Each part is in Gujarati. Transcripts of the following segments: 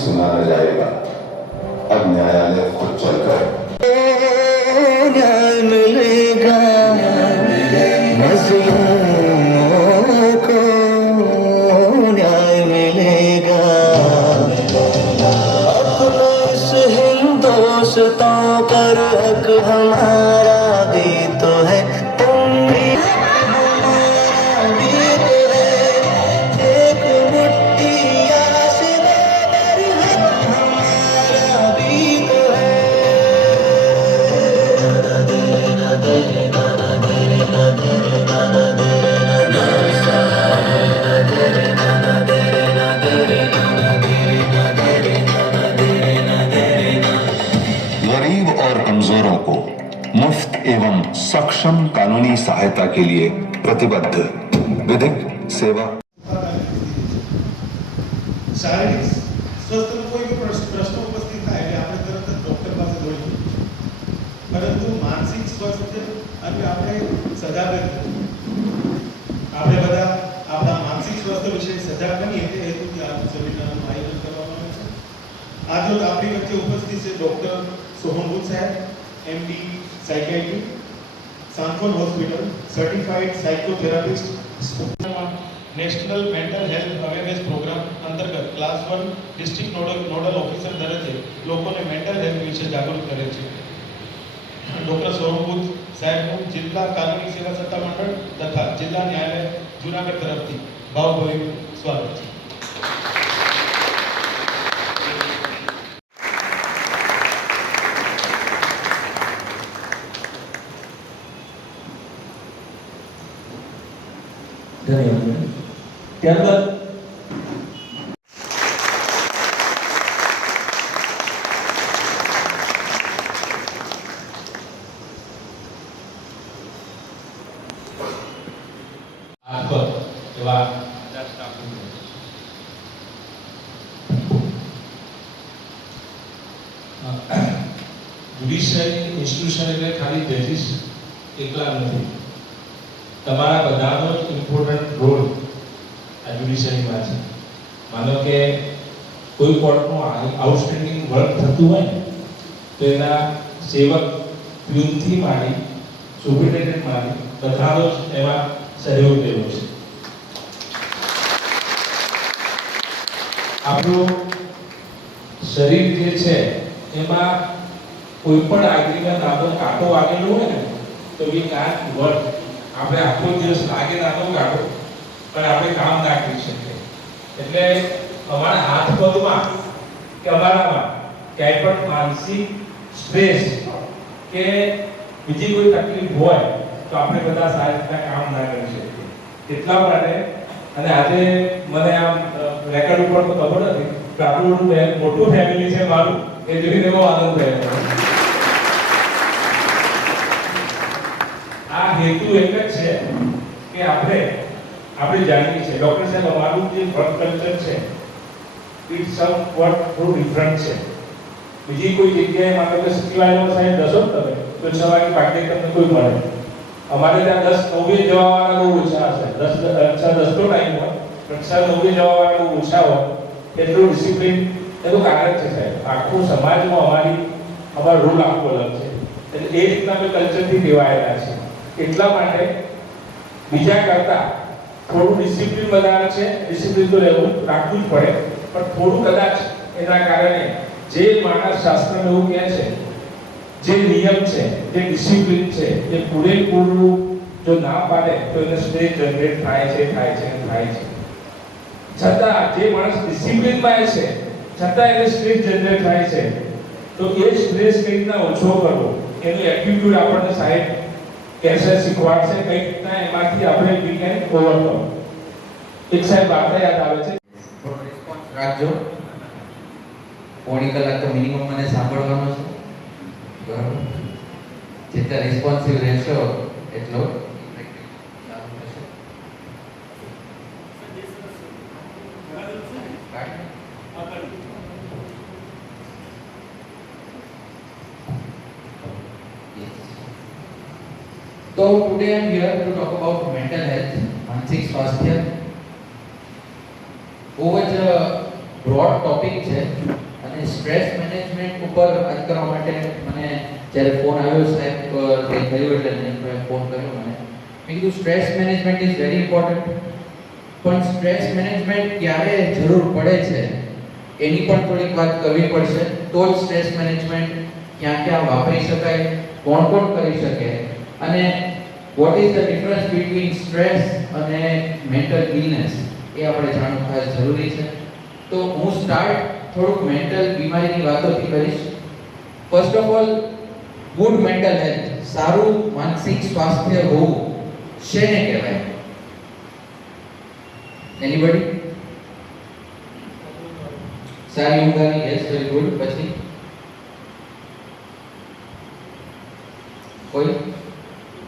सुना न जाएगा, अब न्यायालय खुद चलकर न्याय मिलेगा मज़लूमों को, न्याय मिलेगा अपने इस हिंदुस्तान पर हक हमारा भी तो है, तुम भी हमारा भी तो है, एक मुट्ठी गरीब और कमजोरों को मुफ्त एवं सक्षम कानूनी सहायता के लिए प्रतिबद्ध विधिक सेवा। शारीरिक स्वस्थ कोई भी प्रश्न उपस्थित થાય એટલે આપણે તરત જ ડોક્ટર પાસે દોડીએ, પરંતુ માનસિક સ્વાસ્થ્ય અને આપણે સજાગ આપણે બધા આપણા માનસિક સ્વાસ્થ્ય વિશે સજાગ બનીએ તે હેતુથી આ સેમિનારનું આયોજન કરવામાં આવ્યું છે। આજે આપણી વચ્ચે ઉપસ્થિત છે ડોક્ટર સોહનબુદ્ધ સાહેબ, MD psychiatry, Santvan hospital, certified psychotherapist, national mental health awareness program અંતર્ગત ક્લાસ 1 ડિસ્ટ્રિક્ટ નોડલ ઓફિસર દરજ્જે લોકોને મેન્ટલ હેલ્થ વિશે જાગૃત કરે છે। ડોક્ટર સોહનબુદ્ધ સાહેબનું જિલ્લા કાનૂની સેવા સત્તા મંડળ તથા જિલ્લા ન્યાયાલય જૂનાગઢ તરફથી ભાવભર્યું સ્વાગત છે। ધન્યવાદ। ત્યારબાદ જ્યુડિશિયરી ઇન્સ્ટિટ્યુશન એટલે ખાલી જજીસ એકલા નથી, તમારા બધાનો જ ઇમ્પોર્ટન્ટ રોલ આ જ્યુડિશિયરીમાં છે। માનો કે કોઈ કોર્ટનું આઉટસ્ટેન્ડિંગ વર્ક થતું હોય ને તો એના સેવક પ્યુનથી માંડી સુપ્રિન્ટેન્ડન્ટ માંડી બધાનો જ એમાં સહયોગ લેવો છે। આપણું શરીર જે છે એમાં કોઈ પણ આગળીમાં નાનો કાંટો વાગેલો હોય ને તો એ કાંટ વર્ક આપણે આખો દિવસ લાગે નાનો કાંટો પણ આપણે કામ ના કરી શકીએ। એટલે અમારા હાથ પગમાં કે અમારામાં ક્યાંય પણ માનસિક સ્ટ્રેસ કે બીજી કોઈ તકલીફ હોય તો આપણે બધા સારી રીતના કામ ના કરી શકીએ। એટલા માટે અને આજે મને આમ રેકોર્ડ ઉપર તો ખબર નથી કે આટલું મોટું ફેમિલી છે મારું, એ જોઈને બહુ આનંદ થયો। આ હેતુ એક જ છે કે આપણે જાણીએ છીએ ડોક્ટર સાહેબ અમારું જે વર્ક કલ્ચર છે ઇટ્સ સમ વોટ થોડું ડિફરન્ટ છે। બીજી કોઈ જગ્યાએ માનો કે સિટીવાળાનો સાહેબ 10 તમે તો 6 વાગે પાકે તમને કોઈ મળે, અમારે ત્યાં 10 9 જવાવાળા બહુ ઓછા છે, 10 તો ટાઈમ હોય પણ 6 9 જવાવાળા બહુ ઓછા હોય। એટલું ડિસિપ્લિન એનું કારણ છે સાહેબ, આખું સમાજમાં અમારો રોલ આખો અલગ છે, એટલે એ રીતના અમે કલ્ચરથી ટેવાયેલા છે। એટલા માટે બીજા કરતા થોડું ડિસિપ્લિન વધારે છે, ડિસિપ્લિન તો રાખવું જ પડે પણ થોડું કદાચ એના કારણે જે માનસ શાસ્ત્રમાં એવું કહે છે જે નિયમ છે જે ડિસિપ્લિન છે એ પૂરેપૂરું જો ના પાડે તો એને સ્ટ્રેસ જનરેટ થાય છે। છતાં જે માણસ ડિસિપ્લિનમાં છે છતાં એને સ્ટ્રેસ જનરેટ થાય છે તો એ સ્ટ્રેસ કઈ રીતના ઓછો કરવો એનું એટીટ્યુડ આપણને સાહેબ કેસે શીખવાડશે કઈ રીતના એમાંથી આપણે વી કેન ઓવરકમ. એક સાહેબ વાત યાદ આવે છે, થોડો રિસ્પોન્સ રાખજો. પોણી કલાક તો મિનિમમ મને સાંભળવાનો છે, બરાબર? જેટલા રિસ્પોન્સિવ રહેશો એટલો સારું થશે. So today I am here to talk about mental health, માનસિક સ્વાસ્થ્ય. બહુ જ બ્રોડ ટોપિક છે અને સ્ટ્રેસ મેનેજમેન્ટ ઉપર વાત કરવા માટે મને જ્યારે ફોન આવ્યો સાહેબ તે થયું એટલે મેં ફોન કર્યો મને. મેં કીધું stress management is very important, પણ સ્ટ્રેસ મેનેજમેન્ટ ક્યારે જરૂર પડે છે એની પણ થોડીક વાત કરવી પડશે. તો જ સ્ટ્રેસ મેનેજમેન્ટ ક્યાં ક્યાં વાપરી શકાય, કોણ કોણ કરી શકે, અને what is the difference between stress અને mental illness એ આપણે જાણવું ખાસ જરૂરી છે. તો હું સ્ટાર્ટ થોડુંક મેન્ટલ બીમારીની વાતોથી કરીશ. First of all, good mental health, સારું માનસિક સ્વાસ્થ્ય હોવું શેને કહેવાય? એનીબડી? સારી ઊંઘ આવી? Yes, very good. પછી કોઈ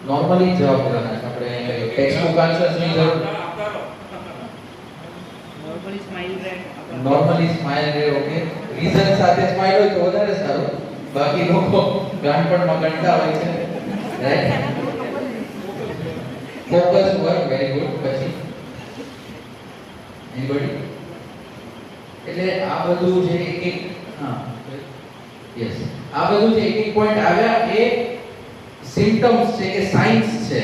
નોર્મલી જવાબ દેવાના છે, આપણે ટેક્સ્ટ બુક આન્સર્સ ની જરૂર. નોર્મલી સ્માઈલ રહે. ઓકે, રીઝન સાથે સ્માઈલ હોય તો વધારે સારું. બાકી લોકો ગાંઠપણમાં ગણતા હોય છે, right? Focus work, very good. પછી એનીબડી? એટલે આ બધું જે એક હા યસ, આ બધું જે એક પોઈન્ટ આવ્યા એ સિમ્પટમ્સ છે કે સાઇન્સ છે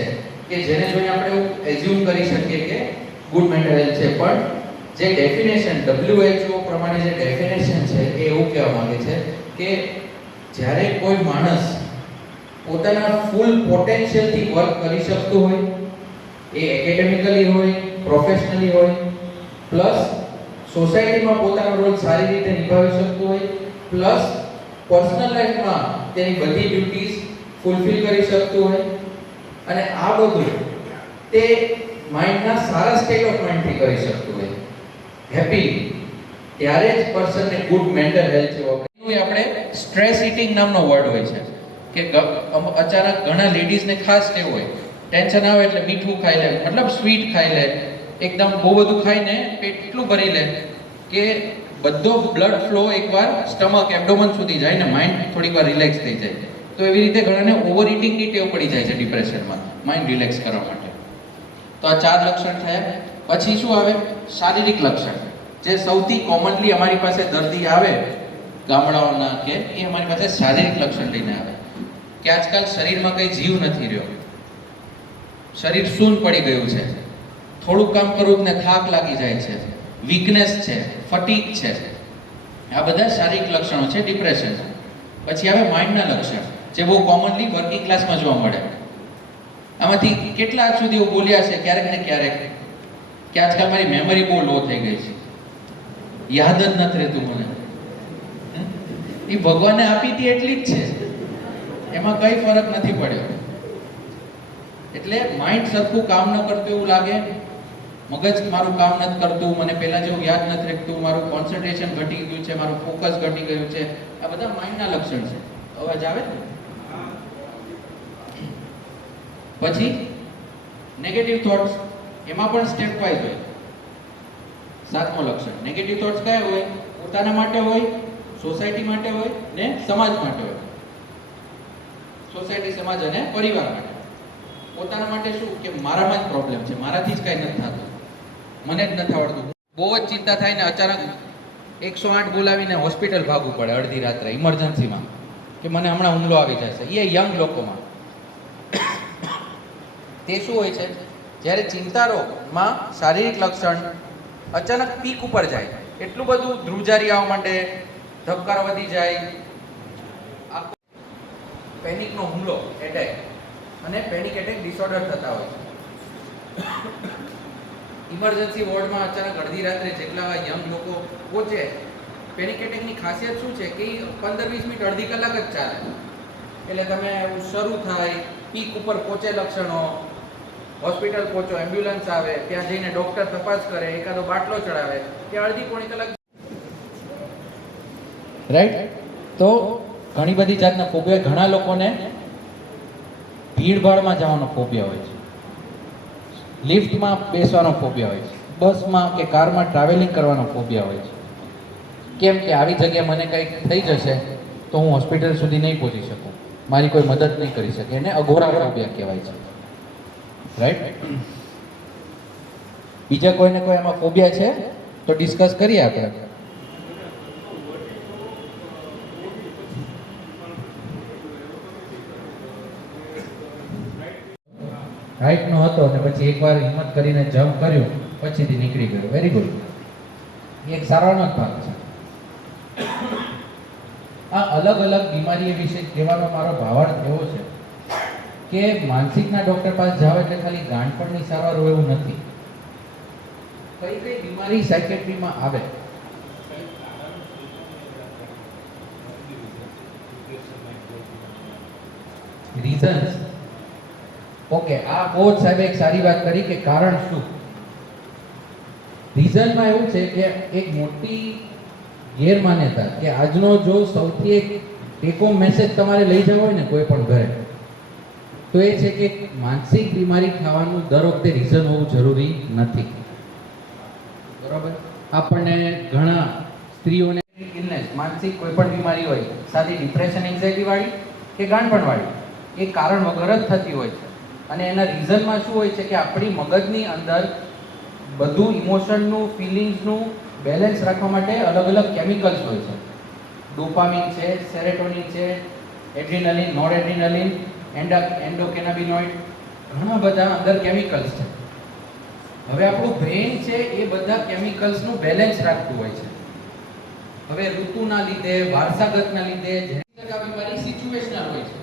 કે જેને જોઈને આપણે એવું એઝ્યુમ કરી શકીએ કે ગુડ મેન્ટલ હેલ્થ છે. પણ જે ડેફિનેશન WHO પ્રમાણે જે ડેફિનેશન છે એ એવું કહેવા માંગે છે કે જ્યારે કોઈ માણસ પોતાના ફૂલ પોટેન્શિયલથી વર્ક કરી શકતું હોય, એ એકેડેમિકલી હોય, પ્રોફેશનલી હોય, પ્લસ સોસાયટીમાં પોતાનો રોલ સારી રીતે નિભાવી શકતું હોય, પ્લસ પર્સનલ લાઈફમાં તેની બધી ડ્યુટીઝ ફૂલફિલ કરી શકતું હોય, અને આ બધું તે માઇન્ડના સારા સ્ટેટ ઓફ માઇન્ડથી કરી શકતું હોય, હેપી, ત્યારે જ પર્સનને ગુડ મેન્ટલ હેલ્થ જેવો. આપણે સ્ટ્રેસ ઈટિંગ નામનો વર્ડ હોય છે કે અચાનક ઘણા લેડીઝને ખાસ ટેવ હોય, ટેન્શન આવે એટલે મીઠું ખાઈ લે, મતલબ સ્વીટ ખાઈ લે, એકદમ બહુ બધું ખાઈને પેટ એટલું ભરી લે કે બધો બ્લડ ફ્લો એકવાર સ્ટમક એબ્ડોમન સુધી જાય ને માઇન્ડ થોડીક વાર રિલેક્સ થઈ જાય. તો એવી રીતે ઘણાને ઓવર ઈટિંગની ટેવ પડી જાય છે ડિપ્રેશનમાં, માઇન્ડ રિલેક્સ કરવા માટે. તો આ 4 લક્ષણ થયા. પછી શું આવે? શારીરિક લક્ષણ, જે સૌથી કોમનલી અમારી પાસે દર્દી આવે ગામડાઓના કે એ અમારી પાસે શારીરિક લક્ષણ લઈને આવે કે આજકાલ શરીરમાં કંઈ જીવ નથી રહ્યો, શરીર શૂન પડી ગયું છે, થોડું કામ કરવું ને થાક લાગી જાય છે, વીકનેસ છે, ફટીગ છે. આ બધા શારીરિક લક્ષણો છે ડિપ્રેશન. પછી આવે માઇન્ડના લક્ષણ, જે બહુ કોમનલી વર્કિંગ ક્લાસમાં જોવા મળે. આમાંથી કેટલા આજ સુધી એવું બોલ્યા છે ક્યારેક ને ક્યારેક કે આજકાલ મારી મેમરી બહુ લો થઈ ગઈ છે, યાદ જ નથી રહેતું મને. એ ભગવાને આપી હતી એટલી જ છે, એમાં કઈ ફરક નથી પડ્યો. એટલે માઇન્ડ સરખું કામ ન કરતું એવું લાગે, મગજ મારું કામ નથી કરતું, મને પહેલા જેવું યાદ નથી રહેતું, મારું કોન્સન્ટ્રેશન ઘટી ગયું છે, મારું ફોકસ ઘટી ગયું છે. આ બધા માઇન્ડના લક્ષણ છે. અવાજ આવે ને? પછી નેગેટિવ થોટ્સ, એમાં પણ સ્ટેપ વાઇઝ હોય. 7મો લક્ષણ, નેગેટિવ થોટ્સ કયા હોય? પોતાના માટે હોય, સોસાયટી માટે હોય ને સમાજ માટે હોય. સોસાયટી, સમાજ અને પરિવાર માટે. પોતાના માટે શું કે મારામાં જ પ્રોબ્લેમ છે, મારાથી જ કાંઈ નથી થતું, મને જ નથી આવડતું. બહુ જ ચિંતા થાય ને અચાનક 108 બોલાવીને હોસ્પિટલ ભાગવું પડે અડધી રાત્રે ઇમરજન્સીમાં કે મને હમણાં હુમલો આવી જશે. એ યંગ લોકોમાં. તે શું હોય છે? જ્યારે ચિંતા રોગમાં શારીરિક લક્ષણ અચાનક પીક ઉપર જાય, એટલું બધું ધ્રુજારી આવવા માંડે, ધબકારો વધી જાય, પેનિકનો હુમલો, એટેક અને પેનિક એટેક ડિસઓર્ડર થતા હોય છે. ઇમરજન્સી વોર્ડમાં અચાનક અડધી રાત્રે જેટલા યંગ લોકો પહોંચે. પેનિક એટેકની ખાસિયત શું છે કે 15-20 મિનિટ, અડધી કલાક જ ચાલે. એટલે તમે શરૂ થાય, પીક ઉપર પહોંચે લક્ષણો, હોસ્પિટલ પહોંચો, એમ્બ્યુલન્સ આવે, ત્યાં જઈને ડૉક્ટર તપાસ કરે, એકાદો બાટલો ચડાવે, ત્યાં અડધી પોણી કલાક. રાઈટ. તો ઘણી બધી જાતના ફોબિયા, ઘણા લોકોને ભીડભાડમાં જવાનો ફોબિયા હોય છે, લિફ્ટમાં બેસવાનો ફોબિયા હોય છે, બસમાં કે કારમાં ટ્રાવેલિંગ કરવાનો ફોબિયા હોય છે. કેમ કે આવી જગ્યાએ મને કંઈક થઈ જશે તો હું હોસ્પિટલ સુધી નહીં પહોંચી શકું, મારી કોઈ મદદ નહીં કરી શકે, એને અઘોરા ફોબિયા કહેવાય છે. રાઈટ. બીજા કોઈને કોઈ એમાં ફોબિયા છે તો ડિસ્કસ કરીએ આપણે. હાઈટનો હતો અને પછી એકવાર હિંમત કરીને જમ્પ કર્યું, પછીથી નીકળી ગયો. Very good. એક સારાનો જ ભાગ છે. આ અલગ અલગ બીમારીઓ વિશે કહેવાનો મારો ભાવાર્થ એવો છે કે માનસિકના ડૉક્ટર પાસે જાવ એટલે ખાલી ગાંઠપણની સારવાર હોય એવું નથી. કઈ કઈ બીમારી સાયકેટ્રીમાં આવે? રીઝન્સ. ઓકે, આ બહુ જ સાહેબ એક સારી વાત કરી કે કારણ શું. રીઝનમાં એવું છે કે એક મોટી ગેરમાન્યતા કે આજનો જો સૌથી એક ટેકો મેસેજ તમારે લઈ જવો હોય ને કોઈ પણ ઘરે, તો એ છે કે માનસિક બીમારી ખાવાનું દર વખતે રીઝન હોવું જરૂરી નથી. બરાબર. આપણને ઘણા સ્ત્રીઓને ઇલનેસ, માનસિક કોઈ પણ બીમારી હોય, સાદી ડિપ્રેશન, એન્ઝાયટી વાળી કે ગાંઠપણ વાળી, એ કારણ વગર જ થતી હોય છે. અને એના રીઝનમાં શું હોય છે કે આપણી મગજની અંદર બધું ઇમોશનનું, ફિલિંગ્સનું બેલેન્સ રાખવા માટે અલગ અલગ કેમિકલ્સ હોય છે. ડોપામિન છે, સેરેટોનિન છે, એડ્રીનલિન, નોરએડ્રીનલિન, એન્ડોકેનાબિનોઇડ, ઘણા બધા અંદર કેમિકલ્સ છે. હવે આપણું બ્રેન છે એ બધા કેમિકલ્સનું બેલેન્સ રાખતું હોય છે. હવે ઋતુના લીધે, વારસાગતના લીધે બીમારી સિચ્યુએશનલ હોય છે.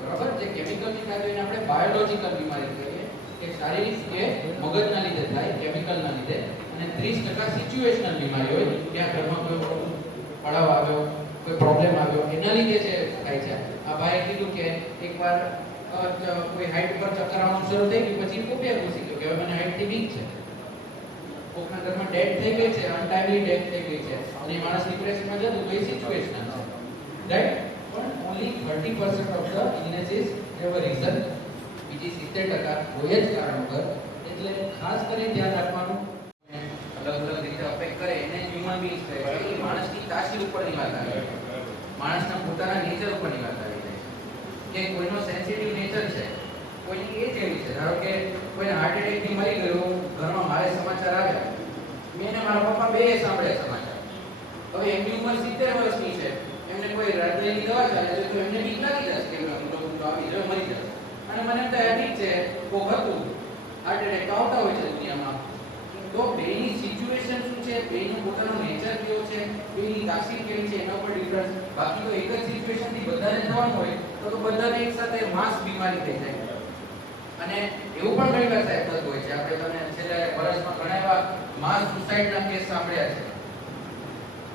બરાબર. જે કેમિકલની થાય એને આપણે બાયોલોજિકલ બીમારી કહીએ કે શારીરિક કે મગજના લીધે થાય, કેમિકલના લીધે. અને 30% સિચ્યુએશનલ બીમારી હોય, ત્યાં ઘરમાં કોઈ પડાવ આવ્યો, કોઈ પ્રોબ્લેમ આવ્યો, એના લીધે જે થાય છે. આ ભાઈએ કીધું કે એકવાર કોઈ હાઈટ પર ચક્કર આવવાનું શરૂ થઈ ગયું, પછી ફોબિયા ઘૂસી ગયો કે હવે મને હાઈટથી બીક છે. કોકના ઘરમાં ડેથ થઈ ગઈ છે, અનટાઈમલી ડેથ થઈ ગઈ છે, અને માણસ ડિપ્રેશનમાં જતું તો એ સિચ્યુએશનલ છે. રાઈટ. પણ only 30% of the illnesses have a reason, બીજી 70% કોઈ જ કારણ વગર. એટલે ખાસ કરીને ધ્યાન રાખવાનું. અલગ અલગ રીતે અફેક્ટ કરે એને હ્યુમન બીઈંગ્સ કહે છે. એ માણસની તાસીર ઉપરની વાત આવે છે, માણસના પોતાના નેચર ઉપરની વાત આવી જાય છે કે કોઈનો સેન્સિટિવ નેચર છે, કોઈની એજ એવી છે. ધારો કે કોઈને હાર્ટ એટેકથી મરી ગયો, ઘરમાં મારે સમાચાર આવ્યા, મેં અને મારા પપ્પા બે સાંભળ્યા સમાચાર. હવે એમની ઉંમર 70 વર્ષની છે, એમને કોઈ હૃદયની દવા ચાલે છે તો એમને બીક લાગી જશે કે તો આવી જાય, મરી જશે. અને મને એમ થાય ઠીક છે, કોક હતું, હાર્ટ એટેક આવતા હોય છે દુનિયામાં. તો બેની સિચ્યુએશન શું છે, બેનું પોતાનો નેચર કેવો છે, બેની તાસીર કેવી છે, એના ઉપર ડિફરન્સ. બાકી તો એક જ સિચ્યુએશનથી બધાને થવાનું હોય તો બધાને એકસાથે માસ બીમારી થઈ જાય. અને એવું પણ ઘણી વાર સાહેબ થતું હોય છે. આપણે તમને છેલ્લા વર્ષમાં ઘણા એવા માસ સુસાઇડના કેસ સાંભળ્યા છે.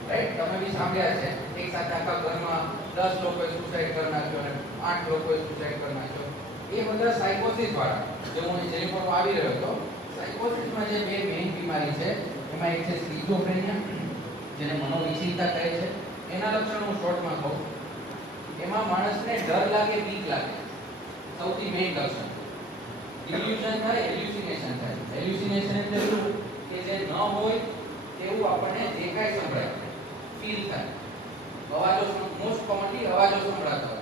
રાઈટ. તમે બી સાંભળ્યા છે. એક સાથે આખા ઘરમાં 10 લોકોએ સુસાઇડ કરી નાખ્યો અને 8 લોકોએ સુસાઇડ કરી નાખ્યો. એ બધા સાયકોસિસ વાળા, જે હું જે રિપોર્ટ આવી રહ્યો હતો, સાયકોસિસમાં જે બે મેઇન બીમારી છે એમાં એક છે સ્કિઝોફ્રેનિયા, જેને મનોવિચિત્રતા કહે છે. એના લક્ષણો હું શોર્ટમાં કહું. એમાં માણસને ડર લાગે, બીક લાગે, સૌથી મેઇન લક્ષણ. ઇલ્યુઝન થાય, હેલ્યુસિનેશન થાય. હેલ્યુસિનેશન એટલે શું કે જે ન હોય એવું આપણને દેખાય, સંભળાય, ફીલ થાય. અવાજો મોસ્ટ કોમનલી અવાજો સંભળાતા